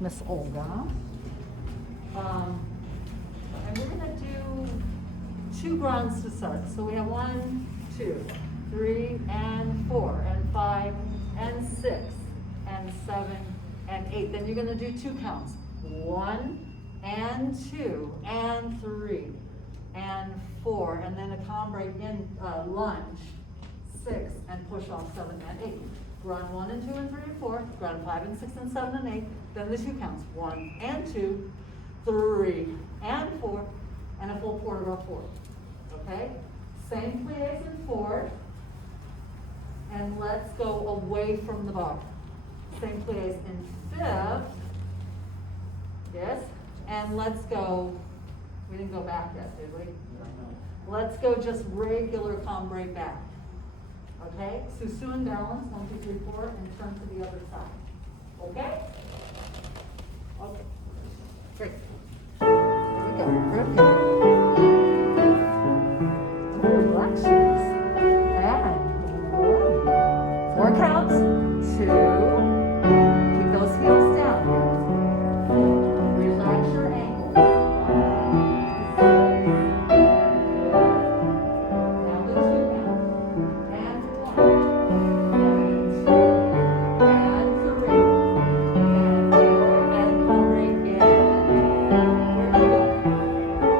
Miss Olga. And we're gonna do 2 grunts to start. So we have 1, 2, 3, and 4, and 5, and 6, and 7, and 8. Then you're gonna do 2 counts. 1, and 2, and 3, and 4, and then a combre in lunge, 6, and push off 7 and 8. Grunt 1 and 2 and 3 and 4, grunt 5 and 6 and 7 and 8, then the 2 counts, 1 and 2, 3 and 4, and a full quarter of 4. Okay? Same plies in 4, and let's go away from the bar. Same plies in 5th, yes, and let's go, we didn't go back yet, did we? Let's go just regular combre back. Okay, Susu balance, 1, 2, 3, 4, and turn to the other side. Okay? Okay. Great. Here we go. Good. Black shoes. And 1. 4 counts. 2. Keep those heels down. Relax your ankles. 5, 6. Now the 2 counts. And 1, and 2, and 3, and 4, and come right in. Where do we go?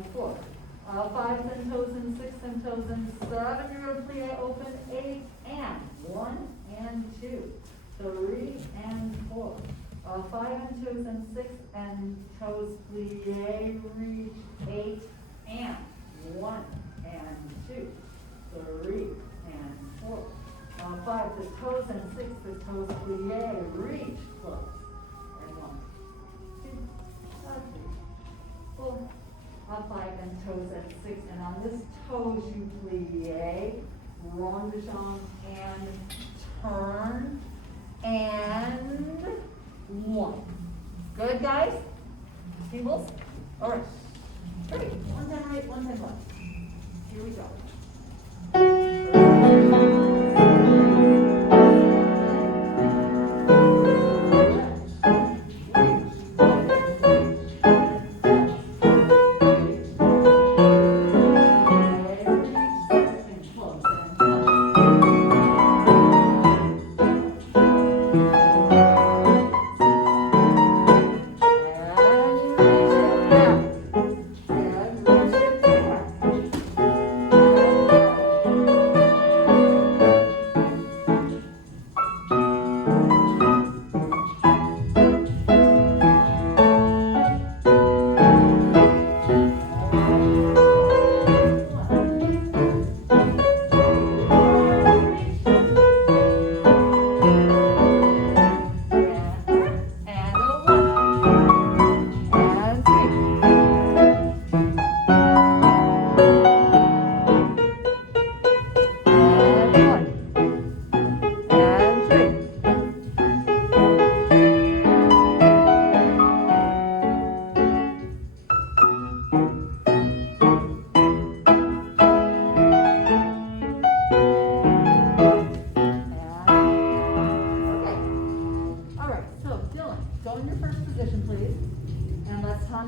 and 4. 5 10 toes and 6 10 toes and 7. You're going to plie open 8 and 1 and 2, 3 and 4. 5 and toes and 6 and toes plie, reach 8 and 1 and 2, 3 and 4. 5 the toes and 6 the toes plie, reach close. And 1, 2, 3, 4. 5 and toes and 6, and on this toes you plie, rond de jambe and turn, and 1. Good, guys? Singles? All right. Great. 1 10 right, 1 10 left. Here we go.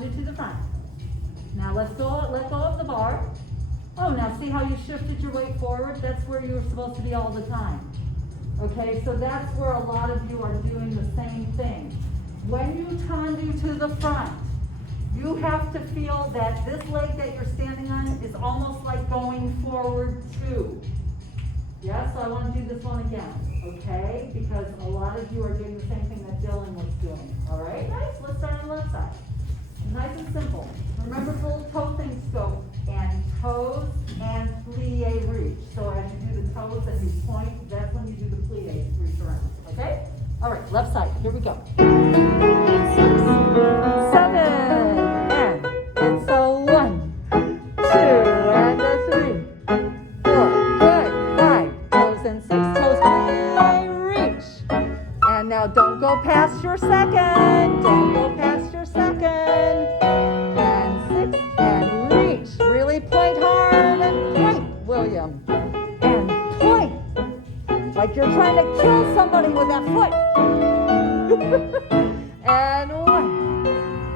To the front. Now let go of the bar. Oh, now see how you shifted your weight forward? That's where you were supposed to be all the time. Okay, so that's where a lot of you are doing the same thing. When you tendu to the front, you have to feel that this leg that you're standing on is almost like going forward too. Yes, so I want to do this one again, okay? Because a lot of you are doing the same thing that Dylan was doing. All right, guys? Let's start on the left side. Nice and simple. Remember the little toe thing scope, and toes and plie reach. So as you do the toes and you point, that's when you do the plie reach around. Okay? All right, left side. Here we go. 6, 7, and it's a 1, 2, and a 3, 4. Good. 5 toes and 6 toes plie reach. And now don't go past your second. Don't go past your second. And 6 and reach. Really point hard and point, William. And point. Like you're trying to kill somebody with that foot. And 1.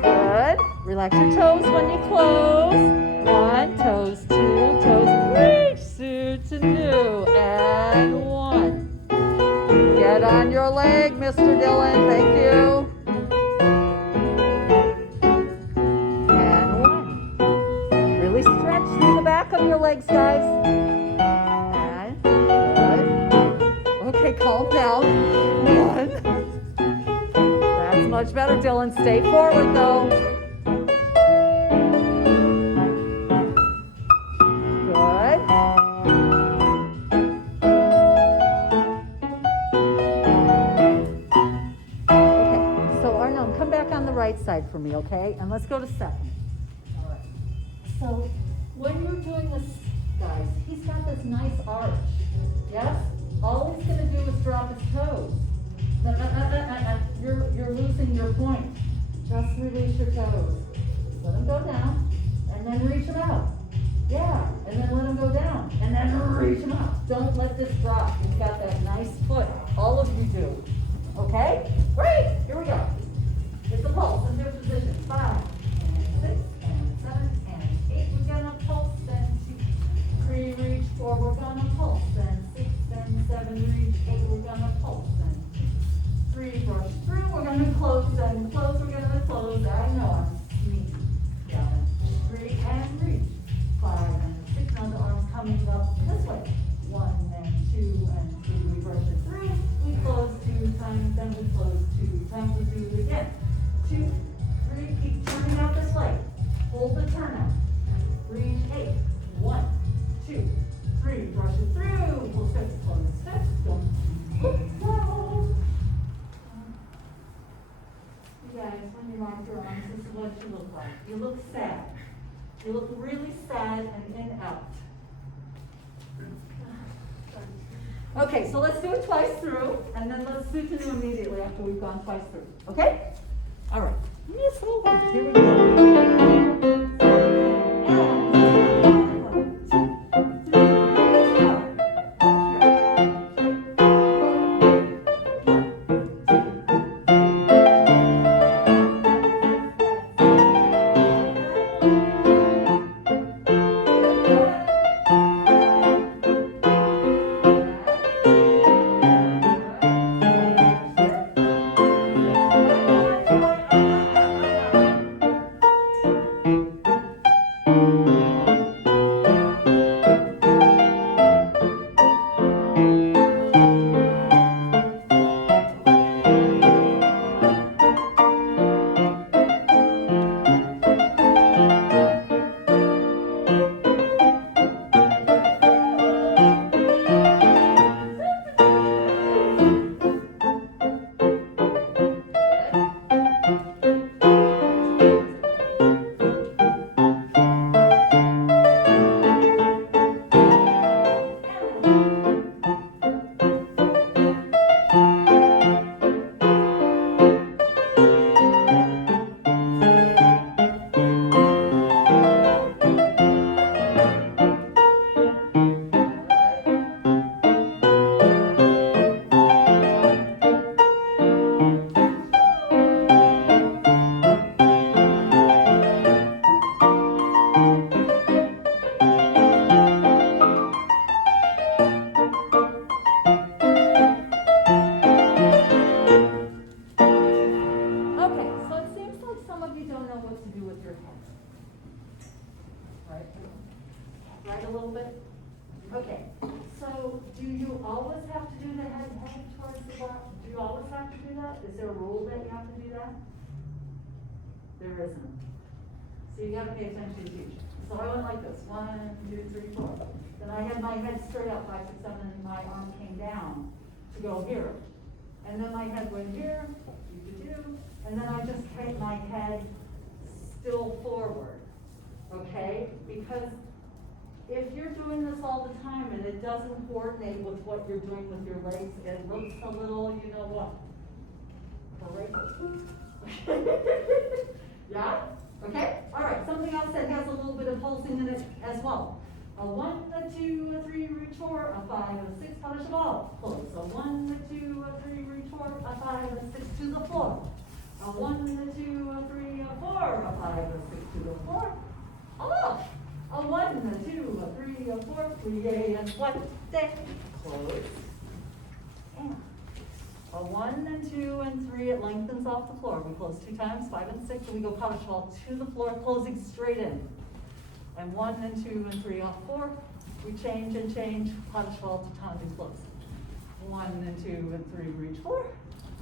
Good. Relax your toes when you close. 1, toes, 2, toes, reach, suit to new. And 1. Get on your leg, Mr. Dylan. Thank you. And 1. Really stretch through the back of your legs, guys. And good. Okay, calm down. 1. That's much better, Dylan. Stay forward, though. Good. Okay, so Arnon, come back on the right side for me, okay? And let's go to 7. All right. So when you're doing this, guys, he's got this nice arch. Yes? All he's going to do is drop his toes. You're losing your point. Just release your toes. Let them go down, and then reach them out. Yeah, and then let them go down, and then reach them out. Don't let this drop. You've got that nice foot. All of you do. Okay? Great. Here we go. It's a pulse in good position. 5, and 6, and 7, and 8. We're gonna pulse, then 2, 3, reach, 4. We're gonna pulse, then 6, then 7, reach, 8. We're gonna pulse, then 2, 3, brush through. We're gonna close, then close. We're gonna close. I know I'm sneaky. 7, 3, and You look sad. You look really sad and in out. Okay, so let's do it twice through, and then let's switch into immediately after we've gone twice through. Okay? All right. Yes, here we Is there a rule that you have to do that? There isn't. So you gotta pay attention to your teacher. So I went like this, 1, 2, 3, 4. Then I had my head straight up, 5, 6, 7, and my arm came down to go here. And then my head went here, and then I just kept my head still forward, okay? Because if you're doing this all the time and it doesn't coordinate with what you're doing with your legs, it looks a little, you know what? Yeah? Okay? All right, something else that has a little bit of pulsing in it as well. A 1, a 2, a 3, reach 4, a 5, a 6, polish the ball. Close. A 1, a 2, a 3, reach 4, a 5, a 6 to the floor. A 1, a 2, a 3, a 4, a 5, a 6 to the floor. Off. A 1, a 2, a 3, a 4, plie and what? Close. And a 1 and 2 and 3, it lengthens off the floor. We close 2 times, 5 and 6, and we go polish ball to the floor, closing straight in. And 1 and 2 and 3 off 4, we change and change, polish ball to tons and close. 1 and 2 and 3, reach 4,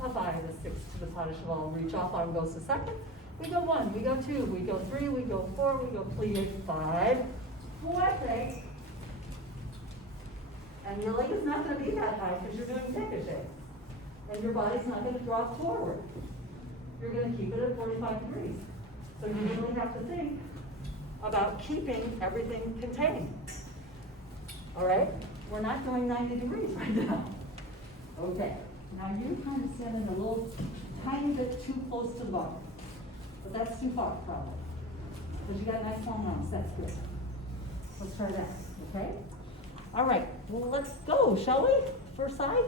a 5, a 6 to the polish ball, reach off, arm goes to second. We go 1, we go 2, we go 3, we go 4, we go plie 5, fuerte. And your leg is not going to be that high because you're doing ricochet. And your body's not going to drop forward. You're going to keep it at 45 degrees. So you really have to think about keeping everything contained. All right? We're not going 90 degrees right now. Okay. Now you kind of stand in a little tiny bit too close to the bottom. But that's too far, probably. Because you got nice long arms. That's good. Let's try that. Okay? All right. Well, let's go, shall we? First side.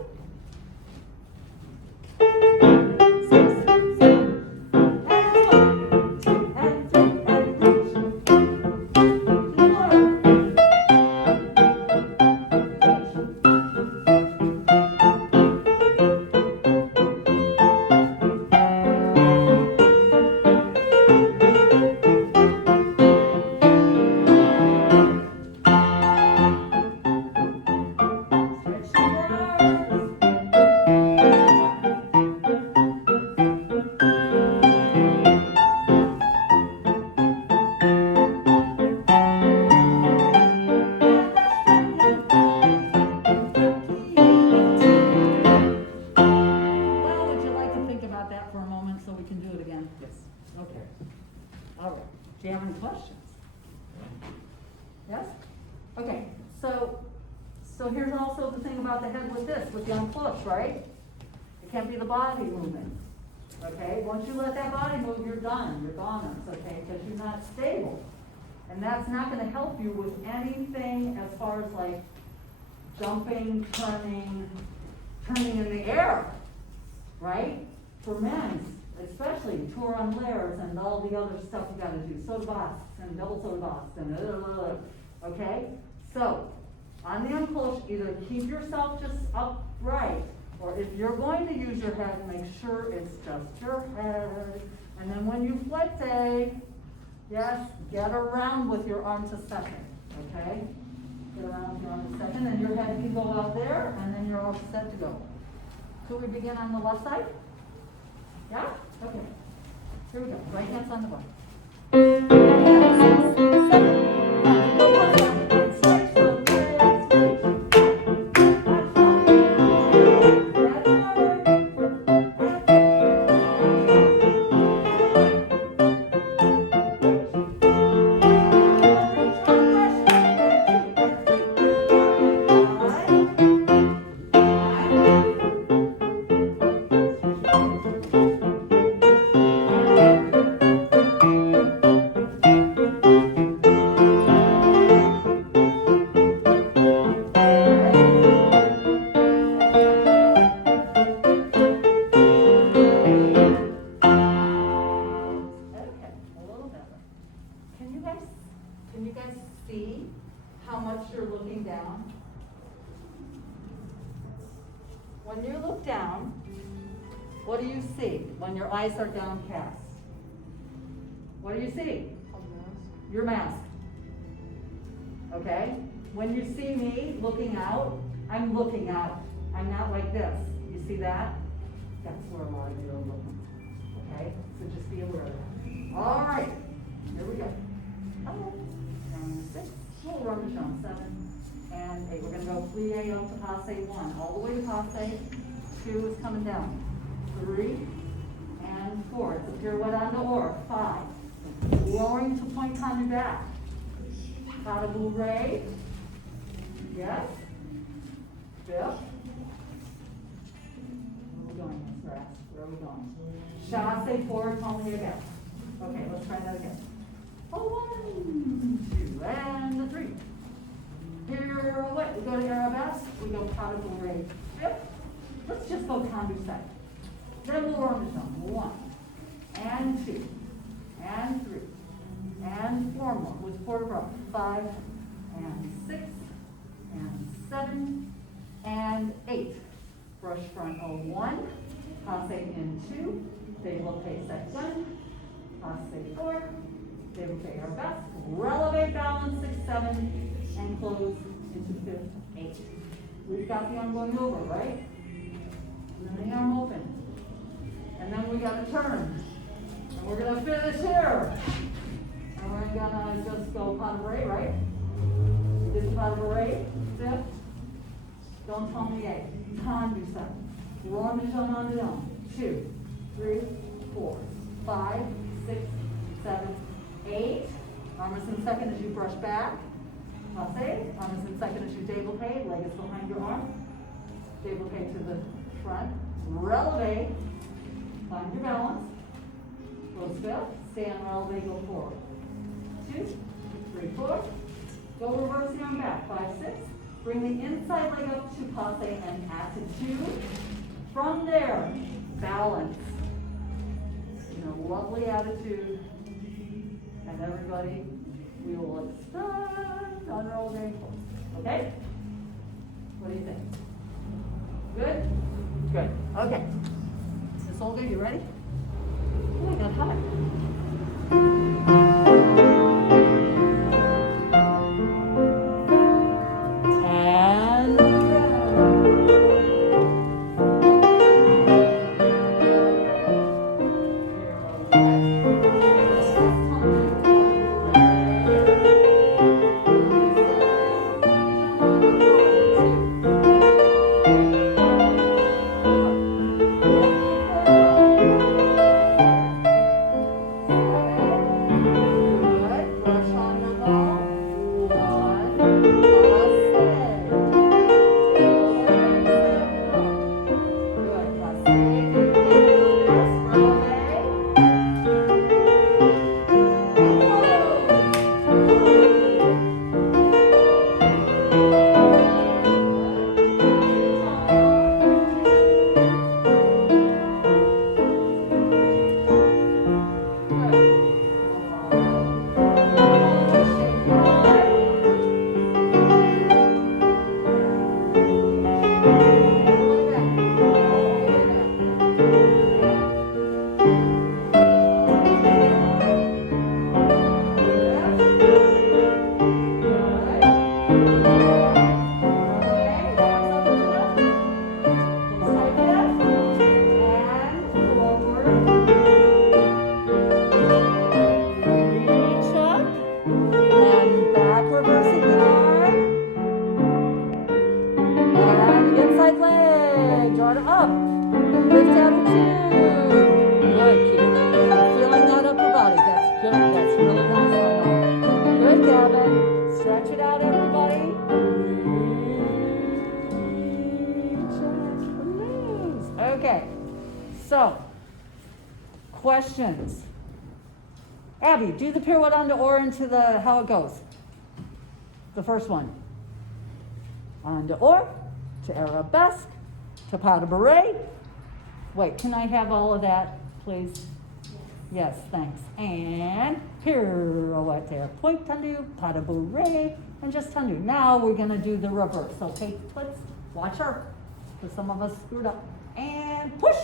6, 7, and 1, 2, and 3, and reach. To the floor. Stretch your arms. So here's also the thing about the head with this, with the uncloche, right? It can't be the body moving. Okay, once you let that body move, you're done, you're goners, okay, because you're not stable. And that's not gonna help you with anything as far as like jumping, turning in the air, right? For men, especially tour on layers and all the other stuff you gotta do, soda box and double soda box and okay? So, on the uncloche, either keep yourself just upright, or if you're going to use your head, make sure it's just your head. And then when you flotte, yes, get around with your arm to second, okay? Get around with your arm to second, and your head can go out there, and then you're all set to go. Could we begin on the left side? Yeah? Okay. Here we go. Right hand's on the bar. 6, 7, 1. When you look down, what do you see when your eyes are downcast? What do you see? Your mask. Okay? When you see me looking out, I'm looking out. I'm not like this. You see that? That's where a lot of you are looking. Okay? So just be aware of that. All right. Here we go. And 6. We'll run the jump. 7. And 8. We're going to go plie up to passe 1. All the way to passe. 2 is coming down. 3 and 4. It's a pirouette on the oar. 5. Lowering to point on your back. Pas de bourrée. Yes. 5th. Where are we going, Miss Grass? Where are we going? Chasse forward, pony again. Okay, let's try that again. 1, 2, and the 3. Pirouette. We go to arabesque. We go pas de bourrée. 5th. Let's just go condu second. Then we'll run the jump. 1 and 2 and 3 and 4 more with quarter row. 5 and 6 and 7 and 8. Brush front 01. Passe in 2. Développé second. Passe 4. Développé arabesque. Releve balance 6, 7 and close into 5th 8. We've got the arm going over, right? And then the arm open. And then we got to turn. And we're going to finish here. And we're going to just go pas de bourrée, right? We did the pas de bourrée. 5th. Don't tell me 8. Condu second. Rond de jambe on the dome. 2, 3, 4, 5, 6, 7, 8. Arm is in second as you brush back. Passe. Arm is in second as you développé. Leg is behind your arm. Développé to the front. Releve. Find your balance. Close 5th. Stay on releve. Go forward. 2, 3, 4. Go reverse the arm back. 5, 6. Bring the inside leg up to passe and attitude. From there, balance. In a lovely attitude. And everybody, we will extend, unroll the ankles. Okay? What do you think? Good? Good. Okay. Miss Olga, you ready? Oh, I got hot. so, questions? Abby, do the pirouette onto or into the, how it goes. The first one. Onto or, to arabesque, to pas de bourrée. Wait, can I have all of that, please? Yes, thanks. And pirouette there. Point tendu, pas de bourrée, and just tendu. Now we're going to do the reverse. Okay, let's watch her, because some of us screwed up. And push,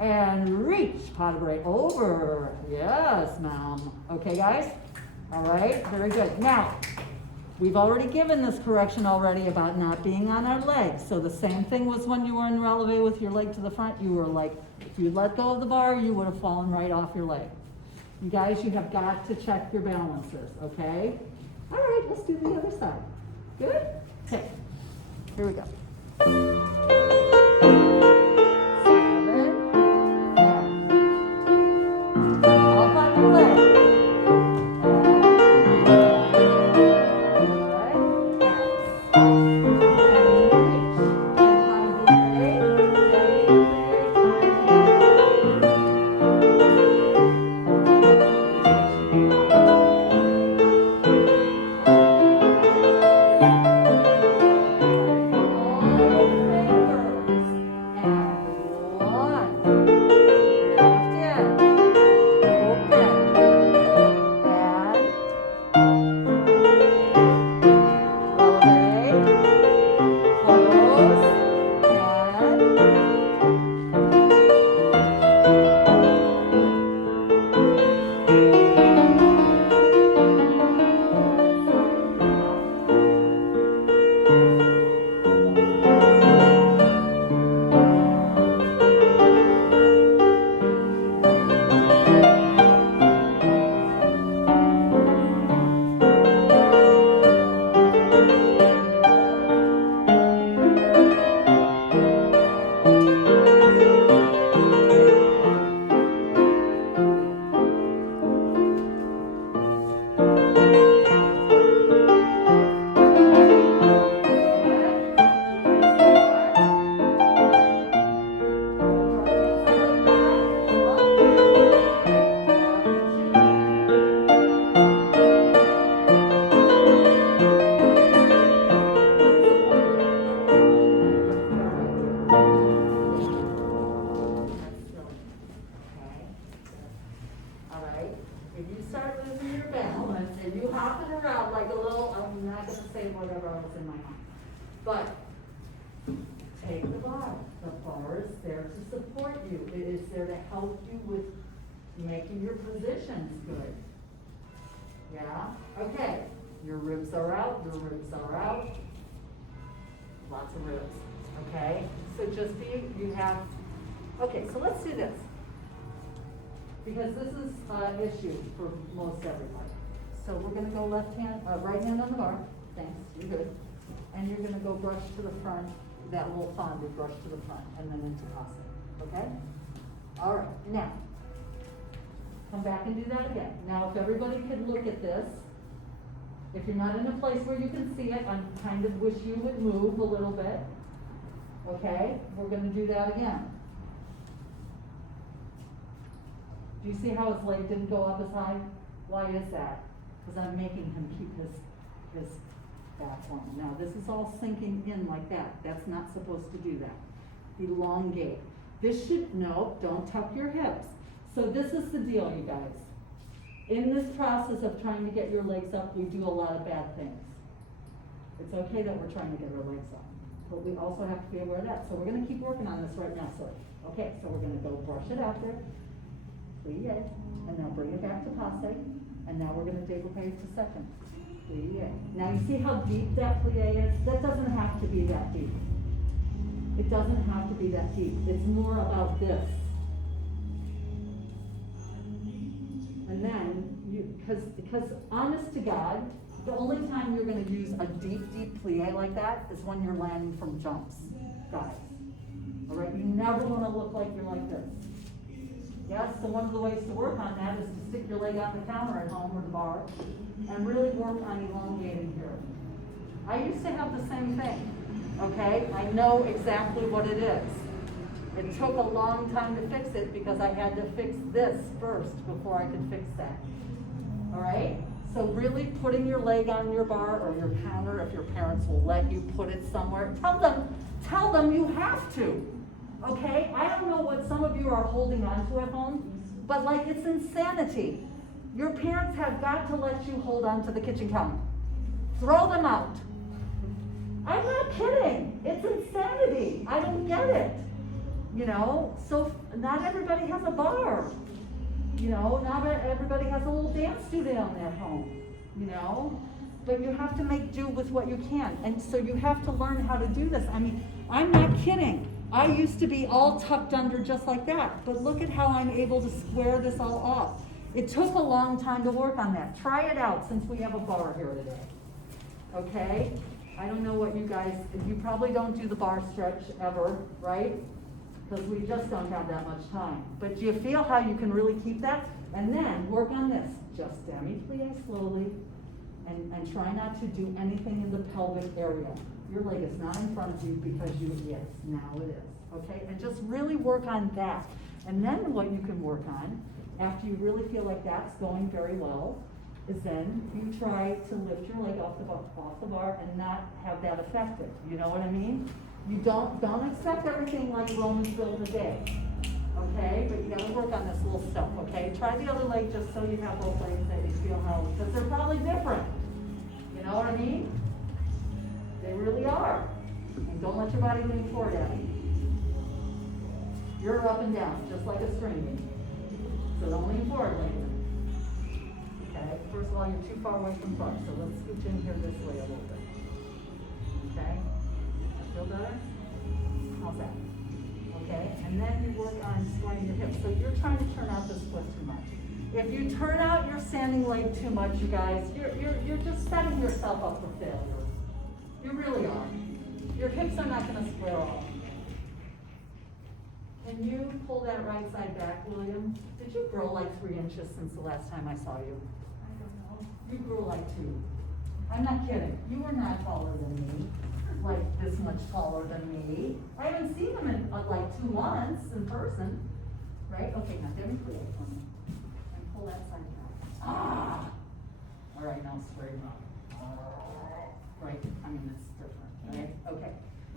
and reach, pas de bourrée, over. Yes, ma'am. Okay, guys? All right, very good. Now, we've already given this correction already about not being on our legs. So the same thing was when you were in releve with your leg to the front. You were like, if you let go of the bar, you would have fallen right off your leg. You guys, you have got to check your balances, okay? All right, let's do the other side. Good? Okay, here we go. 7, 10. Up on your leg. Making your positions good. Yeah? Okay. Your ribs are out, your ribs are out. Lots of ribs. Okay? So just you have, okay, so let's do this. Because this is an issue for most everybody. So we're going to go right hand on the bar. Thanks, you're good. And you're going to go brush to the front, that little fondue brush to the front, and then into pasta. Okay? All right, now. Come back and do that again. Now, if everybody could look at this, if you're not in a place where you can see it, I kind of wish you would move a little bit. Okay, we're going to do that again. Do you see how his leg didn't go up as high? Why is that? Because I'm making him keep his back on. Now, this is all sinking in like that. That's not supposed to do that. Elongate. This should, no, don't tuck your hips. So this is the deal, you guys. In this process of trying to get your legs up, we do a lot of bad things. It's okay that we're trying to get our legs up, but we also have to be aware of that. So we're going to keep working on this right now. So, okay, so we're going to go brush it out there, plie, and now bring it back to passe, and now we're going to développé to second, plie. Now you see how deep that plie is? That doesn't have to be that deep. It doesn't have to be that deep. It's more about this. And then, because honest to God, the only time you're going to use a deep plie like that is when you're landing from jumps, guys. All right, you never want to look like you're like this. Yes, so one of the ways to work on that is to stick your leg on the counter at home or the bar and really work on elongating here. I used to have the same thing, okay? I know exactly what it is. It took a long time to fix it because I had to fix this first before I could fix that. All right? So really putting your leg on your bar or your counter, if your parents will let you put it somewhere, tell them you have to. Okay? I don't know what some of you are holding on to at home, but like it's insanity. Your parents have got to let you hold on to the kitchen counter. Throw them out. I'm not kidding. It's insanity. I don't get it. You know, so not everybody has a bar. You know, not everybody has a little dance studio in their home. You know, but you have to make do with what you can. And so you have to learn how to do this. I mean, I'm not kidding. I used to be all tucked under just like that. But look at how I'm able to square this all off. It took a long time to work on that. Try it out since we have a bar here today. Okay? I don't know what you guys, you probably don't do the bar stretch ever, right? Because we just don't have that much time. But do you feel how you can really keep that? And then work on this. Just demi-plie slowly and try not to do anything in the pelvic area. Your leg is not in front of you because yes, now it is. Okay? And just really work on that. And then what you can work on, after you really feel like that's going very well, is then you try to lift your leg off the bar and not have that affected. You know what I mean? You don't expect everything like Romans built a day. Okay? But you gotta work on this little stuff, okay? Try the other leg just so you have both legs that you feel how, because they're probably different. You know what I mean? They really are. And don't let your body lean forward at you. You're up and down, just like a string. So don't lean forward like that. Okay, first of all, you're too far away from front, so let's scooch in here this way a little bit. Okay, feel better? How's that? Okay, and then you work on squaring your hips. So you're trying to turn out this foot too much. If you turn out your standing leg too much, you guys, you're just setting yourself up for failure. You really are. Your hips are not going to square off. Can you pull that right side back, William? Did you grow like 3 inches since the last time I saw you? I don't know. You grew like 2. I'm not kidding. You are not taller than me. Like this much taller than me. I haven't seen them in like 2 months in person. Right? Okay, now let me clear it for me. And pull that side back. Ah! All right, now straighten up. Right? I mean, it's different, right? Okay.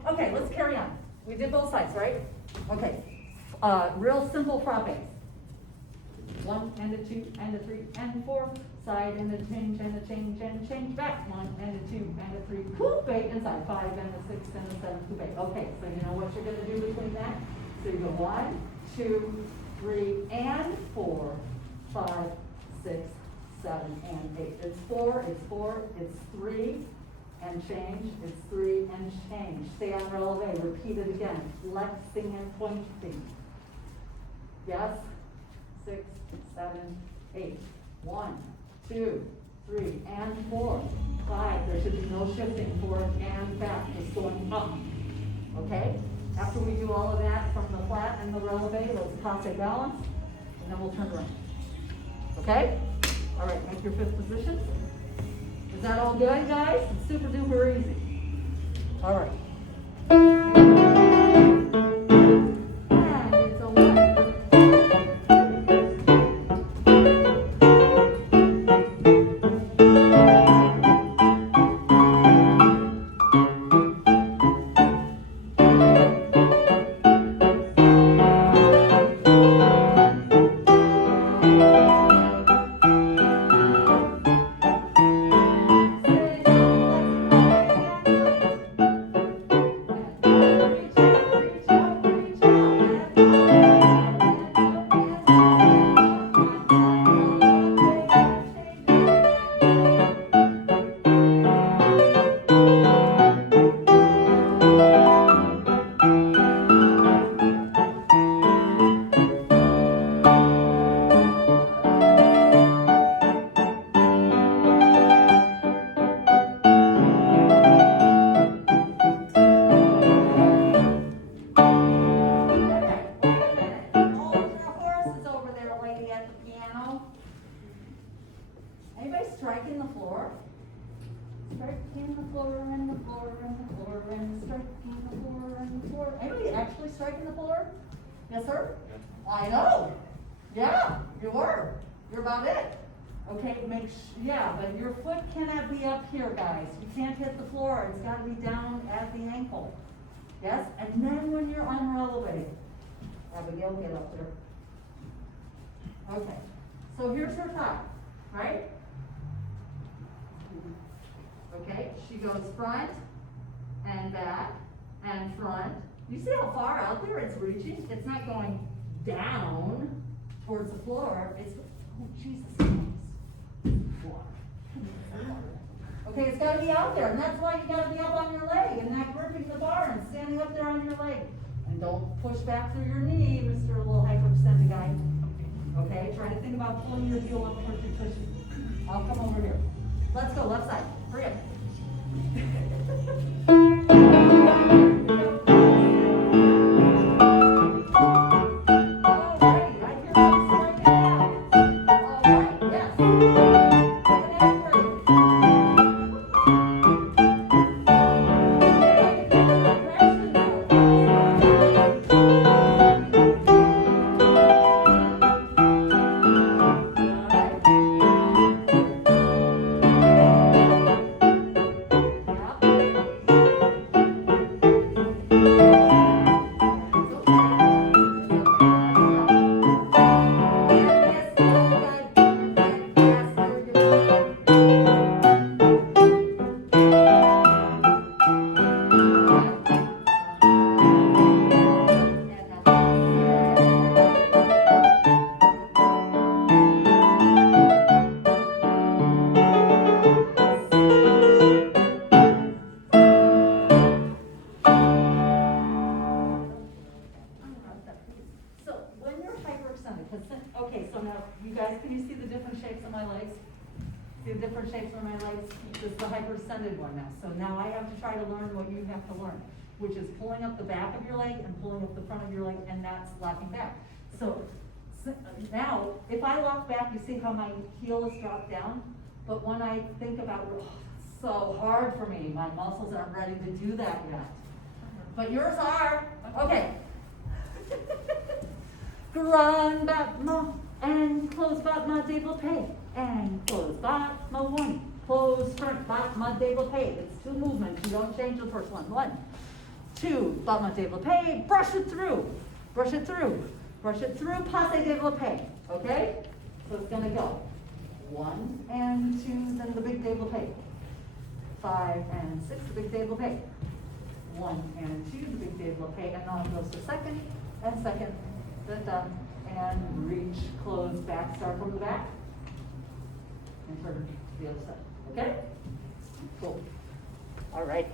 Okay, let's carry on. We did both sides, right? Okay. Real simple frappe. 1 and a 2 and a 3 and 4. Side and a change and a change and a change back. 1 and a 2 and a 3. Coupe inside. 5 and a 6 and a 7. Coupe. Okay, so you know what you're going to do between that? So you go 1, 2, 3, and 4, 5, 6, 7, and 8. It's 4, it's 4, it's 3, and change. It's 3 and change. Stay on releve. Repeat it again. Flexing and pointing. Yes? 6, 7, 8. 1, 2, 3, and 4, 5. There should be no shifting forward and back. Just going up. Okay? After we do all of that from the flat and the releve, let's passe balance, and then we'll turn around. Okay? All right, make your 5th position. Is that all good, guys? It's super duper easy. All right. And it's a 1. floor and the floor and the floor and striking the floor and the floor. Anybody actually striking the floor? Yes, sir? I know. Yeah, you were. You're about it. Okay, but your foot cannot be up here, guys. You can't hit the floor. It's got to be down at the ankle. Yes? And then when you're unrolling, Abigail, get up there. Okay, so here's her thigh, right? Okay, she goes front and back and front. You see how far out there it's reaching? It's not going down towards the floor. It's, oh, Jesus Christ. Okay, it's got to be out there, and that's why you got to be up on your leg and not gripping the bar and standing up there on your leg. And don't push back through your knee, Mr. Little Hyperextended guy. Okay, try to think about pulling your heel up towards your cushion. I'll come over here. Let's go, left side. Hurry up. Alrighty, I hear you striking it out. Alright, yes. Look at that break. So when you're hyperextended, okay, so now you guys, can you see the different shapes of my legs? See the different shapes of my legs? This is the hyperextended one now. So now I have to try to learn what you have to learn, which is pulling up the back of your leg and pulling up the front of your leg, and that's locking back. So now, if I lock back, you see how my heel is dropped down? But when I think about, oh, it's so hard for me, my muscles aren't ready to do that yet. But yours are. Okay. Grand battement and close battement développé and close battement one. Close front battement développé. It's two movements. You don't change the first one. 1, 2, battement développé. Brush it through. Brush it through. Brush it through. Passé développé. Okay? So it's gonna go 1 and 2, then the big développé. 5 and 6, the big développé. 1 and 2, the big développé, and now it goes to second and second. Done, and reach, close, back, start from the back, and turn to the other side, okay? Cool. All right.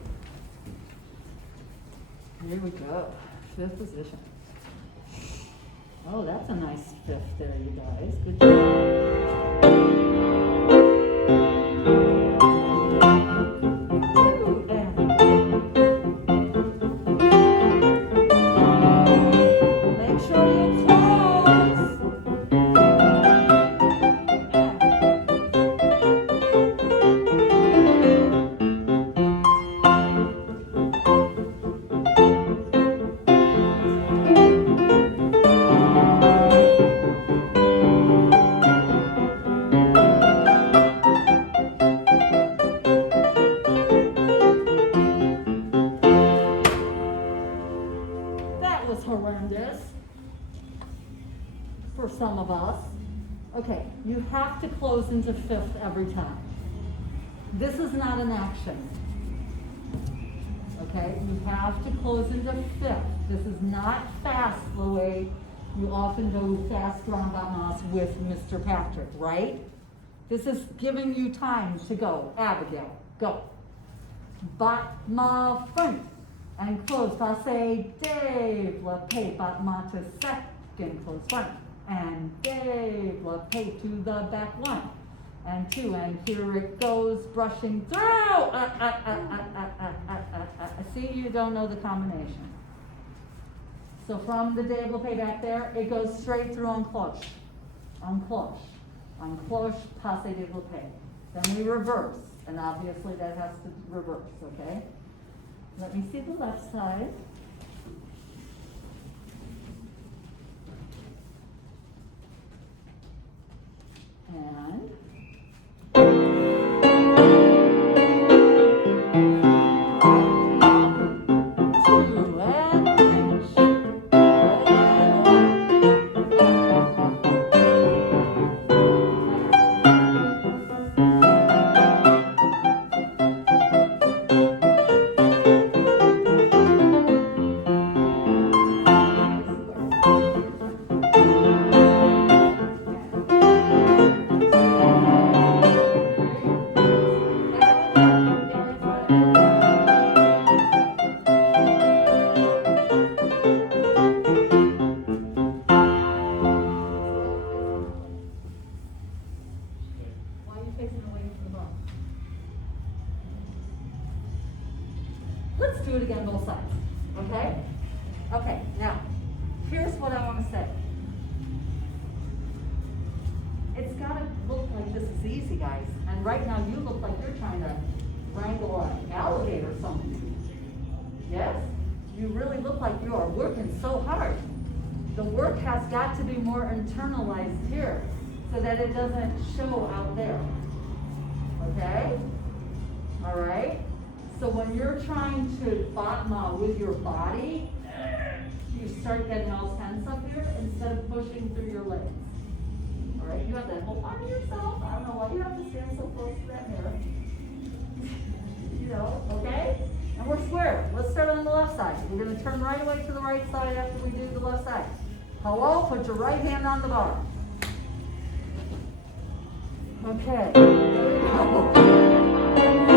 Here we go, 5th position. Oh, that's a nice 5th there, you guys, good job. Horrendous for some of us. Okay, you have to close into 5th every time. This is not an action. Okay, you have to close into 5th. This is not fast the way you often do fast grand battements with Mr. Patrick, right? This is giving you time to go. Abigail, go. Battement front. And close, passé, développé, battement to second, close front, and développé to the back 1, and 2, and here it goes, brushing through, see, you don't know the combination. So from the développé back there, it goes straight through encloche, passé, développé. Then we reverse, And obviously that has to reverse, okay? Let me see the left side. And two, and reach. And why are you facing away from the ball? Let's do it again, both sides, okay? Okay, now, here's what I want to say. It's gotta look like this is easy, guys, and right now you look like you're trying to wrangle an alligator or something. Yes? You really look like you are working so hard. The work has got to be more internalized here so that it doesn't show out there. Okay? All right? So when you're trying to batma with your body, you start getting all tense up here instead of pushing through your legs. All right? You have to hold on to yourself. I don't know why you have to stand so close to that mirror. You know, okay? And we're square. Let's start on the left side. We're going to turn right away to the right side after we do the left side. Hello? Put your right hand on the bar. Okay. There you go.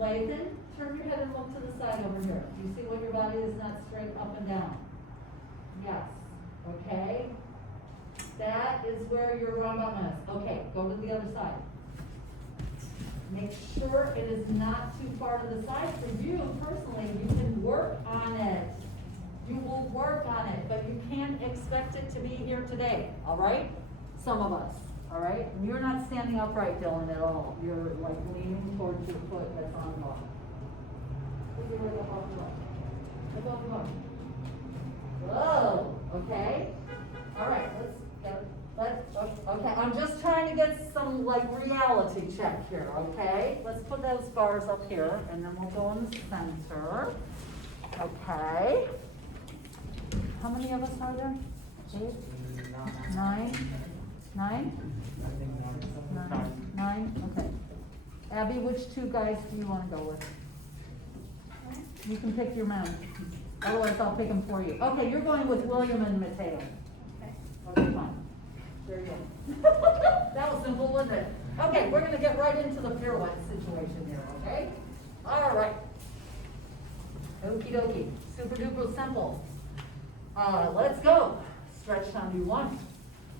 Lathan, turn your head and look to the side over here. Do you see when your body is not straight up and down? Yes. Okay. That is where your Rambam is. Okay, go to the other side. Make sure it is not too far to the side. For you personally, you can work on it. You will work on it, but you can't expect it to be here today. All right? Some of us. All right? And you're not standing upright, Dylan, at all. You're like leaning towards your foot that's on the wall. Put your leg up off the wall. Up off the wall. Whoa. Okay. All right. Okay. I'm just trying to get some like reality check here. Okay. Let's put those bars up here, and then we'll go in the center. Okay. How many of us are there? 8? 9? 9? 9? Okay. Abby, which two guys do you want to go with? You can pick your man. Otherwise, I'll pick them for you. Okay, you're going with William and Mateo. Okay, fine. There you go. That was simple, wasn't it? Okay, we're going to get right into the pirouette situation here, okay? All right. Okie dokie, super duper simple. Let's go. Stretch onto 1,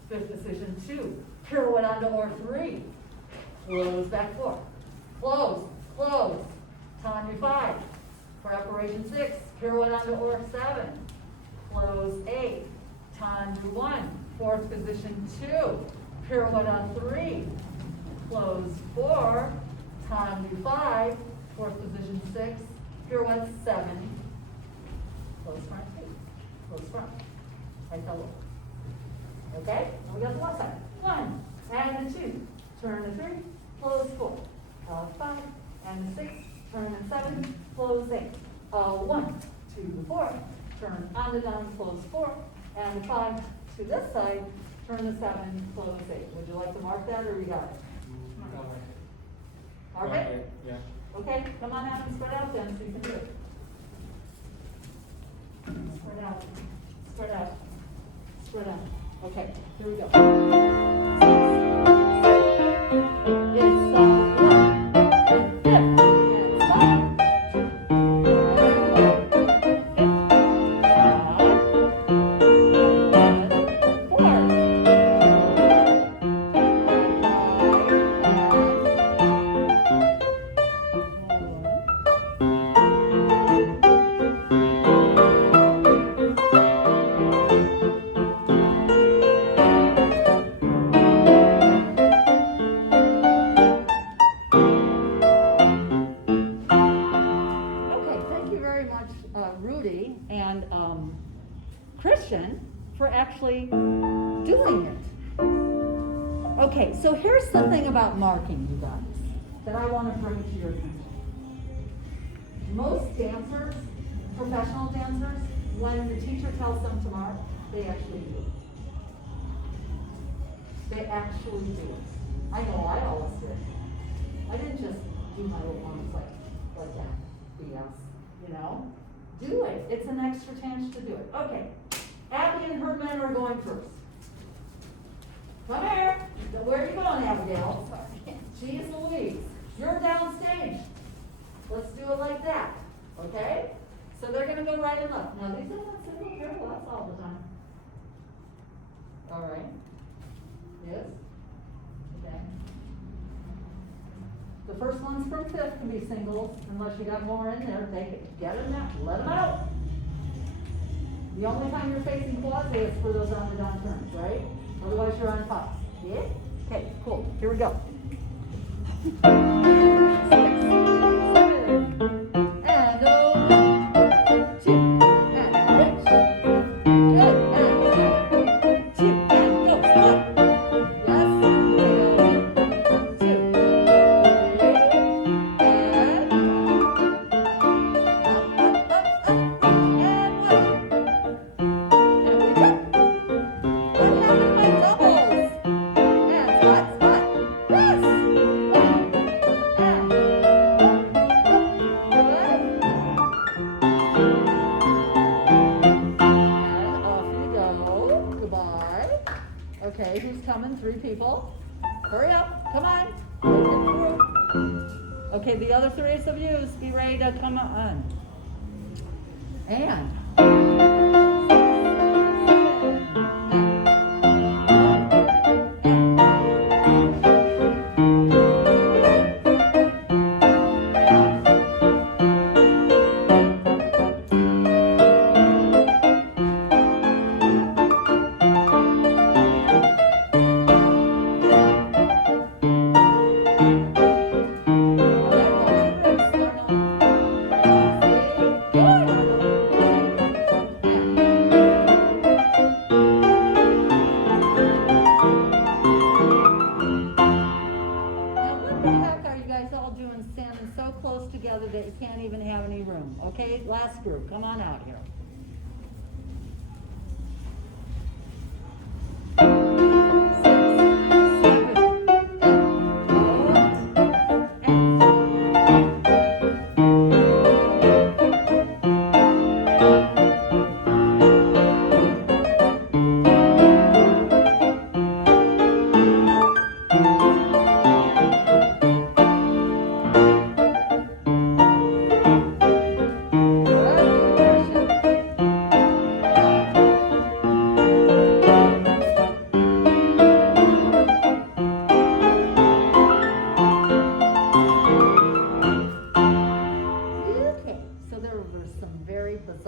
fifth position 2, pirouette onto or 3, close back 4, close, close, Tanya 5, preparation 6, pirouette onto or 7, close 8, Tanya 1, fourth position 2, pirouette on 3, close 4, Tanya 5, fourth position 6, pirouette 7, close front 2, close front, right elbow. Okay, and we got the left side. 1, and the 2, turn the 3, close 4, 5, and the 6, turn the 7, close 8, 1, 2, 4, turn on the down, close 4, and the 5 to this side, turn the 7, close 8. Would you like to mark that, or you got it? Mark it? Yeah. Okay, come on out and spread out then, so you can do it. Spread out, spread out, spread out. Okay, here we go. It's 1, and 5, and 5. Rudy and Christian for actually doing it. Okay, so here's the thing about marking, you guys, that I want to bring to your attention. Most dancers, professional dancers, when the teacher tells them to mark, they actually do it. They actually do it. I know I always did. I didn't just do my little arms like that, BS, you know? Do it. It's an extra chance to do it. Okay. Abby and her men are going first. Come here. Where are you going, Abigail? Jeez Louise. You're downstage. Let's do it like that. Okay? So they're going to go right and left. Now, these are not single pirouettes all the time. All right. Yes? Okay. The first ones from fifth can be singles, unless you got more in there. Take it. Get them out. Let them out. The only time you're facing quads is for those on the down turns, right? Otherwise, you're on pops. Yeah? Okay, cool. Here we go. 6, 7, and 2, and rich. Good, and 2, and go. Split. Yes. 2, 3, and up, and 1. And we go. What happened to my doubles? And spot, spot. Yes. And good. And off you go. Goodbye. Okay, who's coming? 3 people. Hurry up. Come on. Make it through. Okay, the other 3 of you, be ready to come on. And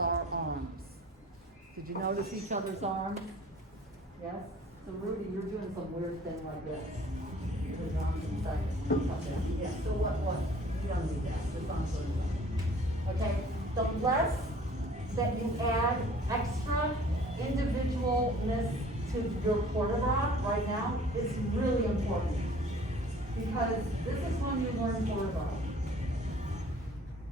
our arms. Did you notice each other's arms? Yes? So Rudy, you're doing some weird thing like this. Your arms in second. Yeah, so what? You don't need that. It's on good. Okay? The less that you add extra individualness to your port de bras right now is really important. Because this is when you learn port de bras.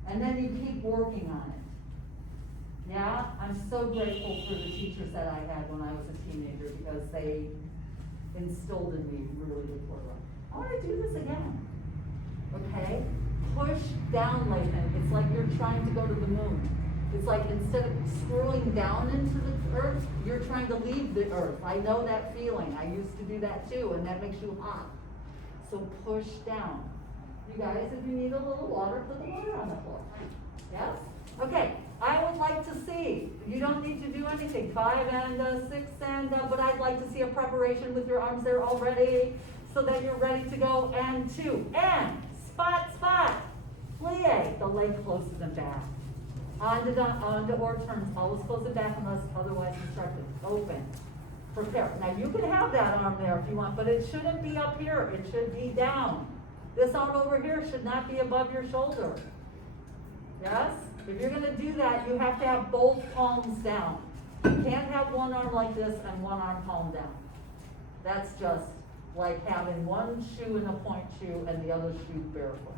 And then you keep working on it. Yeah, I'm so grateful for the teachers that I had when I was a teenager because they instilled in me really good port de bras. I want to do this again. Okay? Push down, Lathan. It's like you're trying to go to the moon. It's like instead of scrolling down into the earth, you're trying to leave the earth. I know that feeling. I used to do that too, and that makes you hot. So push down. You guys, if you need a little water, put the water on the floor. Yes? Okay, I would like to see, you don't need to do anything, 5 and 6 and, but I'd like to see a preparation with your arms there already so that you're ready to go. And 2, and spot, plie, the leg closes and back. Onto or turns, always close it back unless otherwise instructed. Open. Prepare. Now you can have that arm there if you want, but it shouldn't be up here. It should be down. This arm over here should not be above your shoulder. Yes? If you're going to do that, you have to have both palms down. You can't have one arm like this and one arm palm down. That's just like having one shoe in a point shoe and the other shoe barefoot.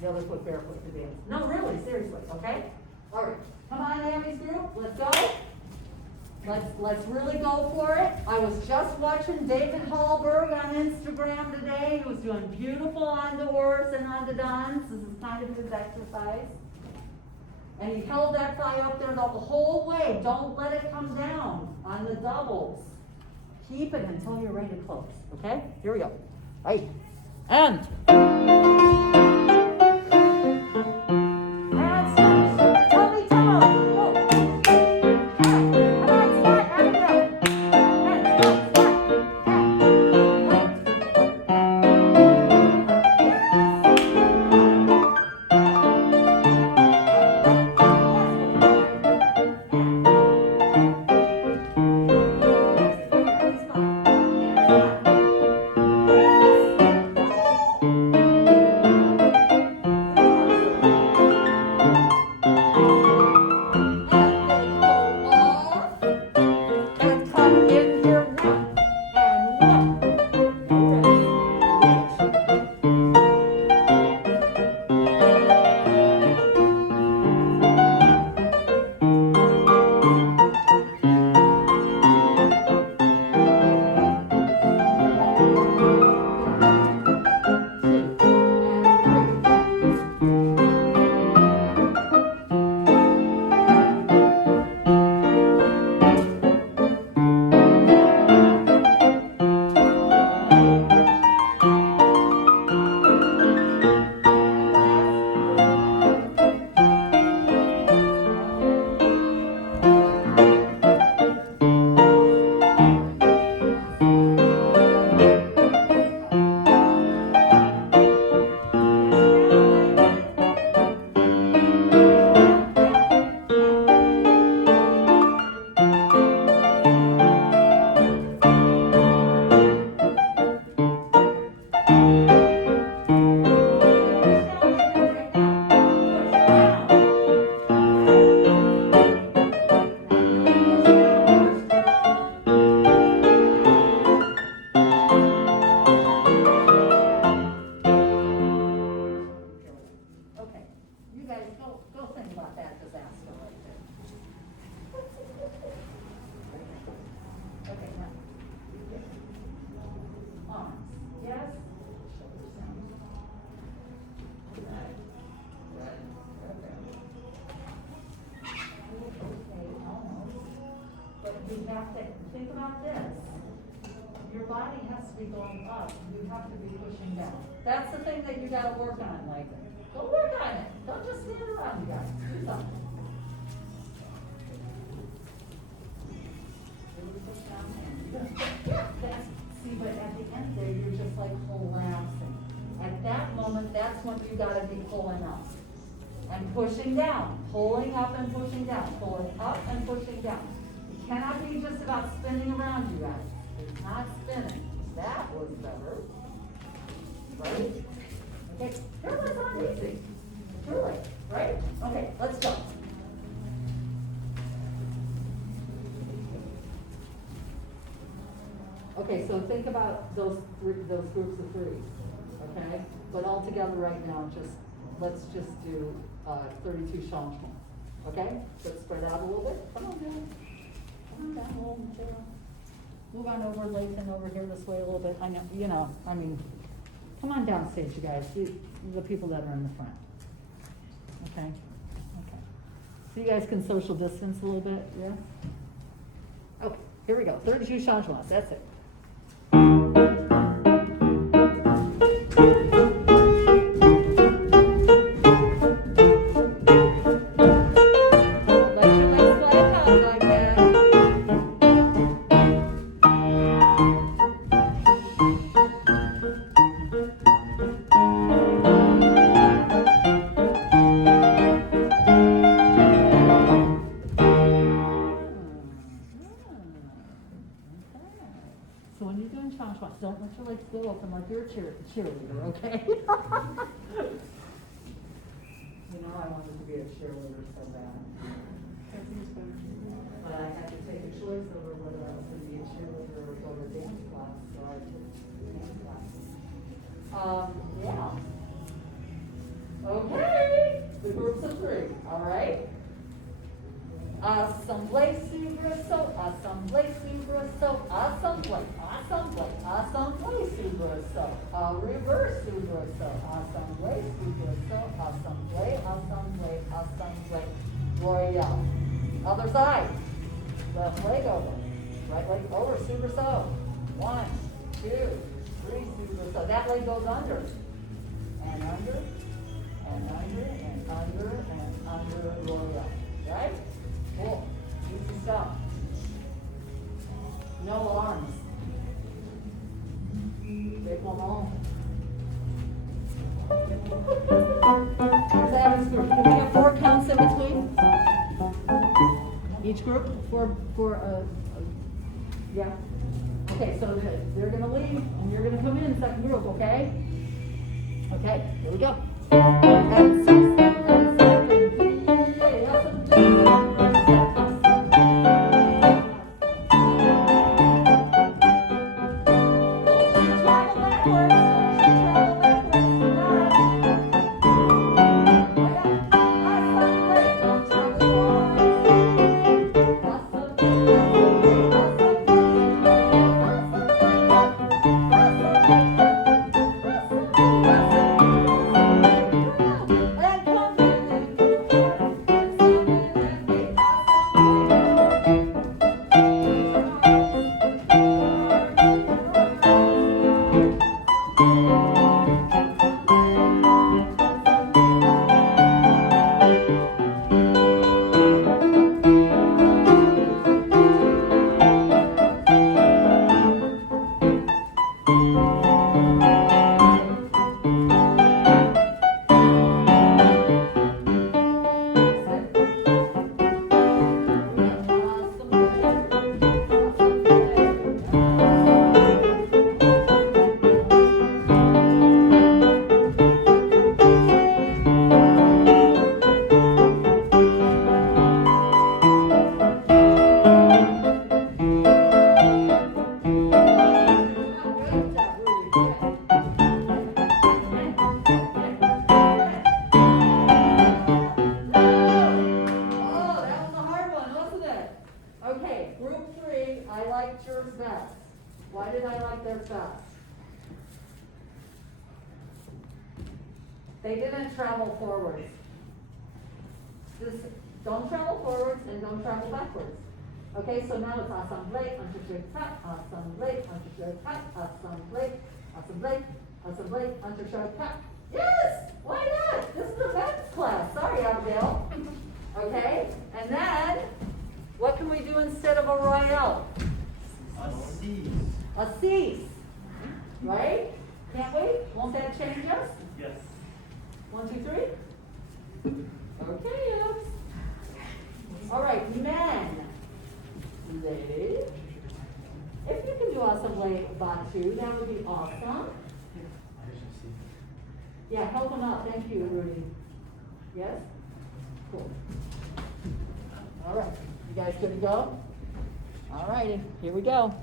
The other foot barefoot to dance. No, really, seriously, okay? All right, come on, Amy's group, let's go. Let's really go for it. I was just watching David Hallberg on Instagram today. He was doing beautiful on the oars and on the dons. This is kind of his exercise. And he held that thigh up there the whole way. Don't let it come down on the doubles. Keep it until you're ready to close, okay? Here we go. All right, and. have to think about this. Your body has to be going up. You have to be pushing down. That's the thing that you got to work on, like, go work on it. Don't just stand around, you guys. Do something. Yeah, see, but at the end there, you're just like collapsing. At that moment, that's when you got to be pulling up and pushing down. pulling up and pushing down, pulling up and pushing down. It cannot be just about spinning around, you guys. It's not spinning. That was better. Right? Okay, here's what's not easy. Truly, right? Okay, let's go. Okay, so think about those groups of threes, okay? But all together right now, let's just do 32 changements, okay? Let's spread out a little bit. Come on down. Come on down a little bit. Move on over, Lathan, over here this way a little bit. I know, I mean, come on down stage, you guys, the people that are in the front. Okay, okay. So you guys can social distance a little bit, yeah? Okay, here we go, 32 changements, that's it. So when you're doing changements, don't let your legs go open like you're a cheerleader, okay? You know, I wanted to be a cheerleader so bad. But I had to take a choice over whether I was going to be a cheerleader or go to dance class, so I took dance class. Yeah. Okay, the groups of three, all right? Assemblée, soubresaut, assemblée, soubresaut, assemblée, assemblée, assemblée, soubresaut, reverse soubresaut, assemblée, soubresaut, assemblée, assemblée, assemblée, royale. Other side, left leg over, right leg over, soubresaut. 1, 2, 3, soubresaut. That leg goes under, and under, and under, and under, and under, royale, right? Cool. Easy stuff. No alarms. Big moment. Here's Adam's group. Can we have 4 counts in between? Each group? Yeah. Okay, so they're going to leave and you're going to come in second group, okay? Okay, here we go. And 6, and 7, 8, Why did I like theirs best? They didn't travel forwards. Don't travel forwards and don't travel backwards. Okay, so now it's assemblée, entrechouette, pat, assemblée, entrechouette, pat, assemblée, assemblée, assemblée, entrechouette, pat. Yes! Why not? This is a men's class. Sorry, Abigail. Okay, and then, what can we do instead of a royale? A cease. A cease. Right? Can't we? Won't that change us? Yes. 1, 2, 3. Okay, yes. All right, men. Ladies. If you can do Assemble Batu, that would be awesome. Yeah, help them out. Thank you, Rudy. Yes? Cool. All right. You guys good to go? All righty. Here we go.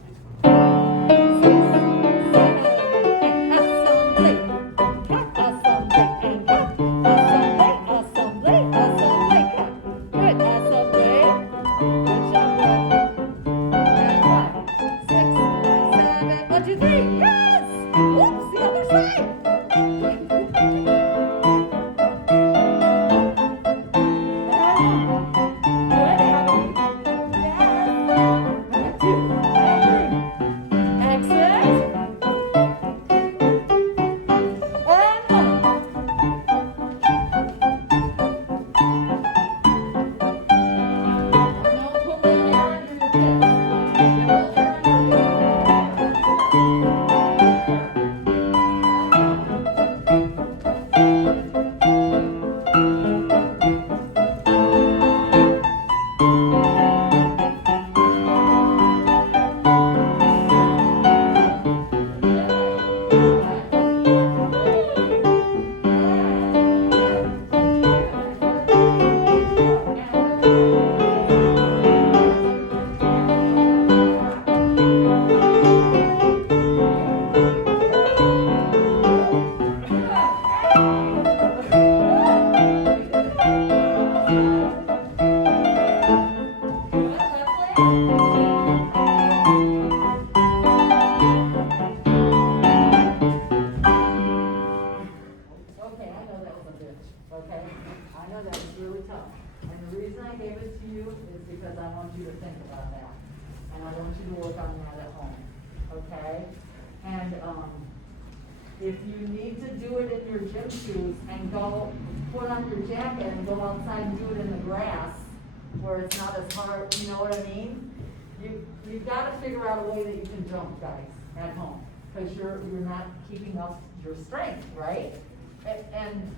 If you need to do it in your gym shoes and go put on your jacket and go outside and do it in the grass where it's not as hard, you know what I mean? You've got to figure out a way that you can jump, guys, at home, because you're not keeping up your strength, right? And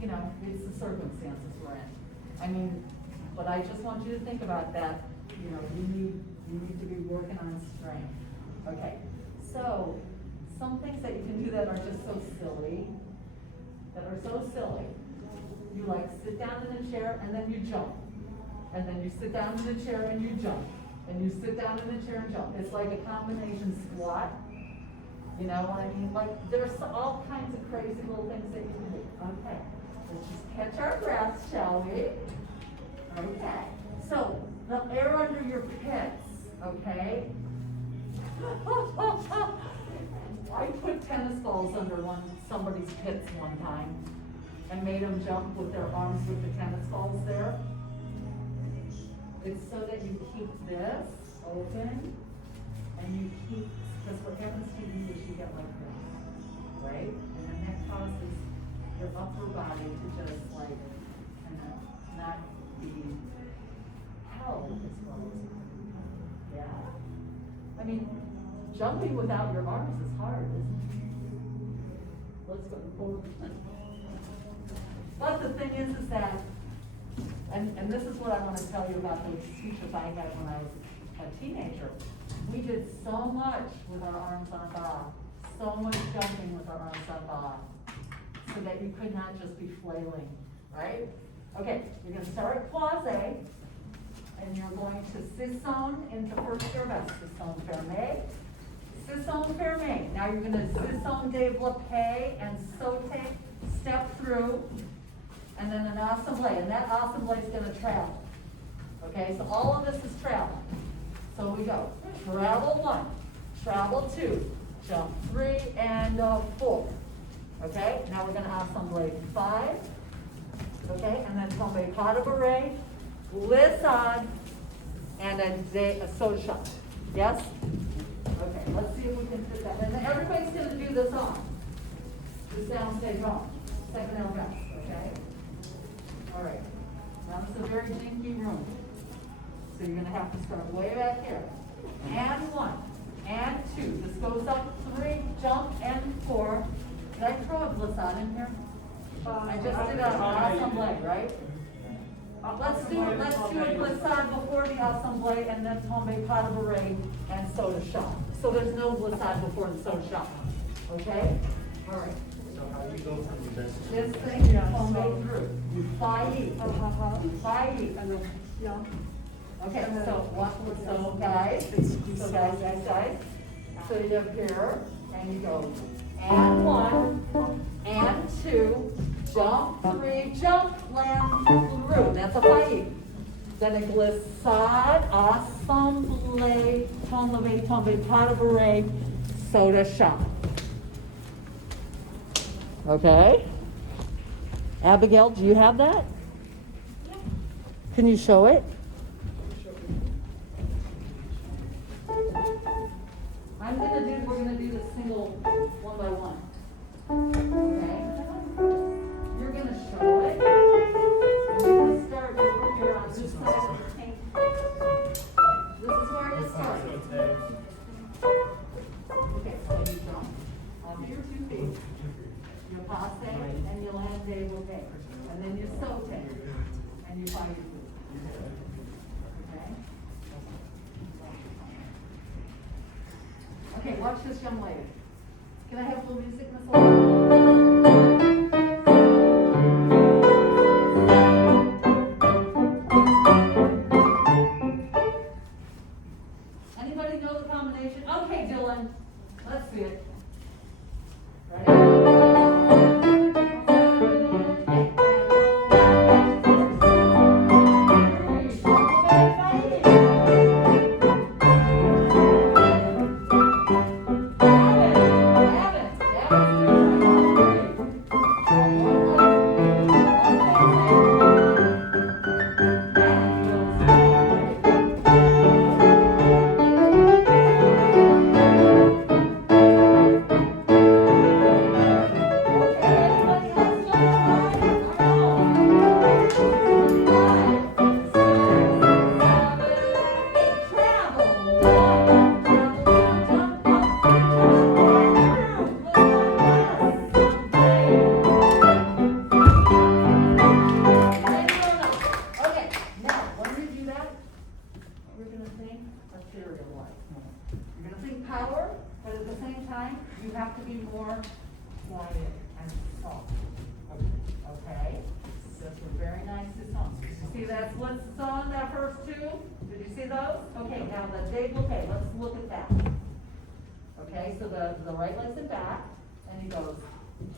you know, it's the circumstances we're in. I mean, but I just want you to think about that. You know, you need to be working on strength. Okay, so some things that you can do that are just so silly, You like sit down in a chair and then you jump. And then you sit down in the chair and you jump. And you sit down in the chair and jump. It's like a combination squat. You know what I mean? Like there's all kinds of crazy little things that you can do. Okay, let's just catch our breaths, shall we? Okay, so the air under your pits, okay? I put tennis balls under somebody's pits one time and made them jump with their arms with the tennis balls there. It's so that you keep this open and you keep, because what happens to you is you get like this, right? And then that causes your upper body to just like kind of not be held as well as yeah. I mean, jumping without your arms is hard, isn't it? Let's go forward. But the thing is that, and this is what I want to tell you about those teachers I had when I was a teenager. We did so much with our arms on bar, so much jumping with our arms on bar, so that you could not just be flailing, right? Okay, you're going to start at croisé, and you're going to sisson into first service, sisson fermé, sisson fermé. Now you're going to sisson développé and sauté, step through, and then an assemblée, and that assemblée is going to travel. Okay, so all of this is travel. So we go, travel 1, travel 2, jump 3, and 4. Okay, now we're going to assemblée 5. Okay, and then tombe pas de bourrée, glissade, and a saut shot. Yes? Okay, let's see if we can fit that. And then everybody's going to do this on. This down, stay wrong. Second elbow, okay? All right. Now this is a very dinky room. So you're going to have to start way back here. And 1, and 2. This goes up 3, jump, and 4. Did I throw a glissade in here? I just did an awesome leg, right? Let's do a glissade before the assemblée and then tombe pas de bourrée and soda shot. So there's no glissade before the soda shot. Okay? All right. So how do you go from this? This thing, tombe through. Failli. And then, yeah. Okay, so watch what's so guys. So guys. So you have here and you go and 1 and 2, jump 3, jump, land through. That's a failli. Then a glissade, assemblée, tombe pas de bourrée, soda shot. Okay? Abigail, do you have that? Can you show it? We're gonna do the single one by one. Okay? You're gonna show it. You're gonna start over here on this side of the tank. This is where you start. Okay, so you jump onto your 2 feet. You passe and you land développé. And then you saute and you find your foot. Okay? Okay, watch this young lady. Can I have a little music, Miss Laura? Anybody know the combination? Okay, Dylan, let's see it. Ready? So the right leg's in back, and he goes,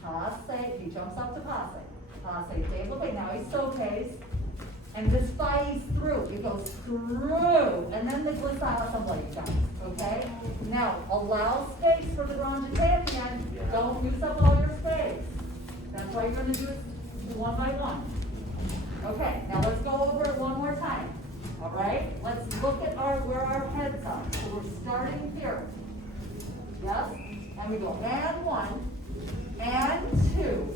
passe, he jumps up to passe, développé, now he sautes, and this failli's through, it goes through, and then the glissade assemblée comes, okay? Now, allow space for the grand jeté at the end, don't use up all your space. That's why you're gonna do it one by one. Okay, now let's go over it one more time, all right? Let's look at where our heads are, so we're starting here. Yes, and we go and 1, and 2,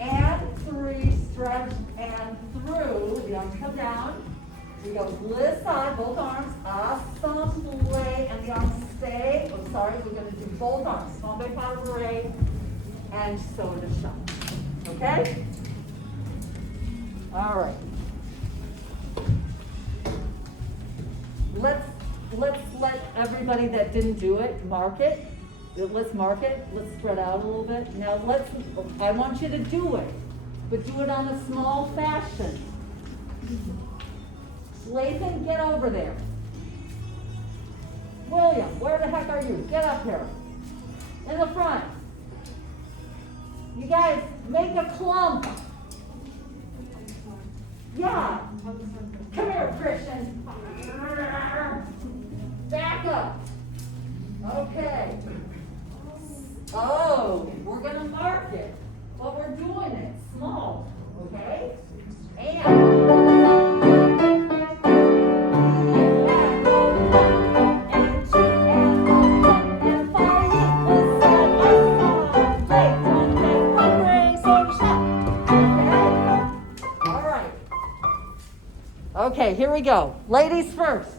and 3, stretch and through, the arms come down. We go glissade, both arms, assemblée, and the arms stay. Oh, sorry, we're going to do both arms, tombe pas de bourrée, and soda shot. Okay? All right. Let's let everybody that didn't do it mark it. Let's mark it. Let's spread out a little bit. Now I want you to do it, but do it on a small fashion. Lathan, get over there. William, where the heck are you? Get up here. In the front. You guys, make a clump. Yeah. Come here, Christian. Back up. Okay. Oh, we're going to mark it, but we're doing it small, okay? Okay, here we go. Ladies first.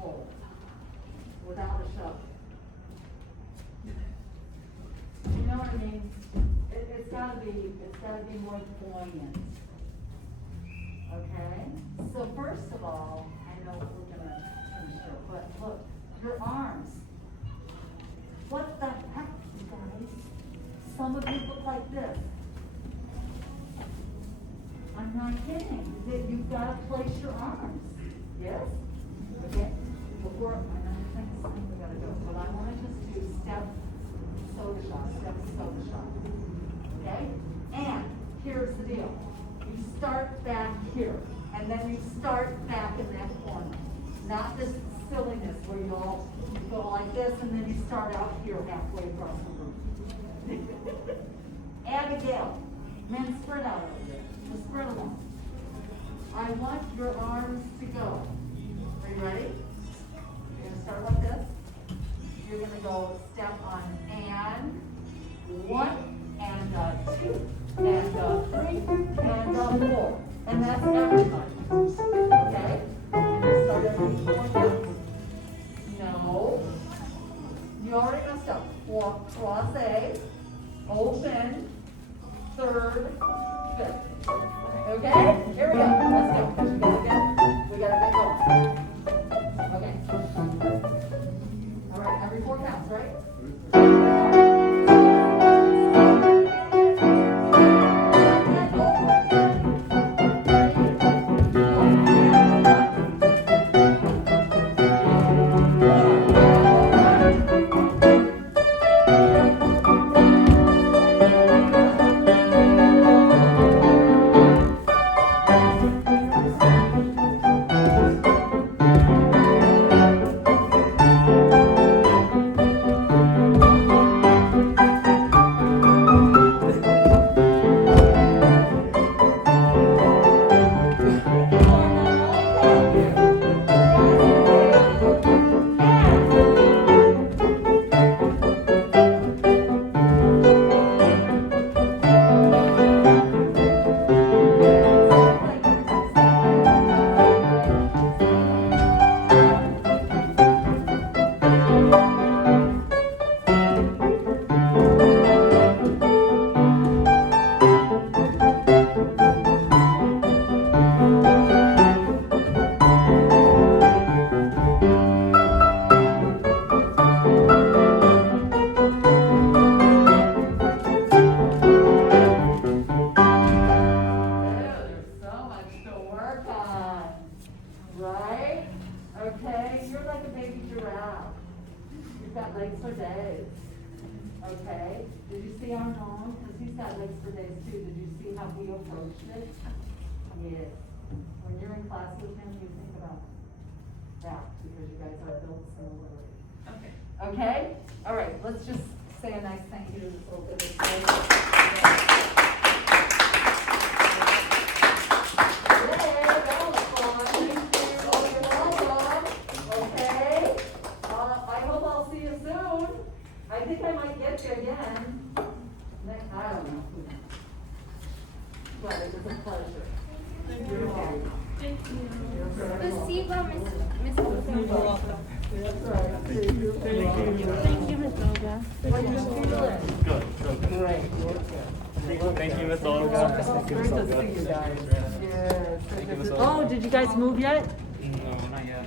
hole without a shovel. You know what I mean? It's gotta be more poignant. Okay? So first of all, I know we're gonna finish here, but look, your arms. What the heck, you guys? Some of you look like this. I'm not kidding. You've gotta place your arms. Yes? Okay? Before, I know things we gotta go, but I wanna just do step soda shot. Okay? And here's the deal. You start back here, and then you start back in that corner. Not this silliness where you all go like this, and then you start out here halfway across the room. Abigail, men sprint out over there. Just sprint along. I want your arms to go. Are you ready? You're gonna start like this. You're gonna go step on and 1 and 2 and 3 and 4. And that's everybody. Okay? And you start every 4 counts. No. You already messed up. Cross A, open, 3rd, 5th. Okay? Here we go. Let's go. We gotta get going. Okay. All right, every 4 counts, right? Right? Okay, you're like a baby giraffe. You've got legs for days. Okay? Did you see Arnold? Because he's got legs for days too. Did you see how he approached it? Yes. When you're in class with him, you think about that because you guys are built similarly. Okay. Okay? All right, let's just say a nice thank you to this little bit of space. Yay, that was fun. Thank you. Oh, you're welcome. Okay. I hope I'll see you soon. I think I might get you again. I don't know. But it was a pleasure. You're welcome. Thank you. You're very welcome. Спасибо, мисс Olga. That's right. Thank you. Thank you, Miss Olga. What you feeling? Good. Great. Thank you, Miss Olga. It's great to see you guys. Yes. Thank you, Miss Oh, Olga. did you guys move yet? No, not yet.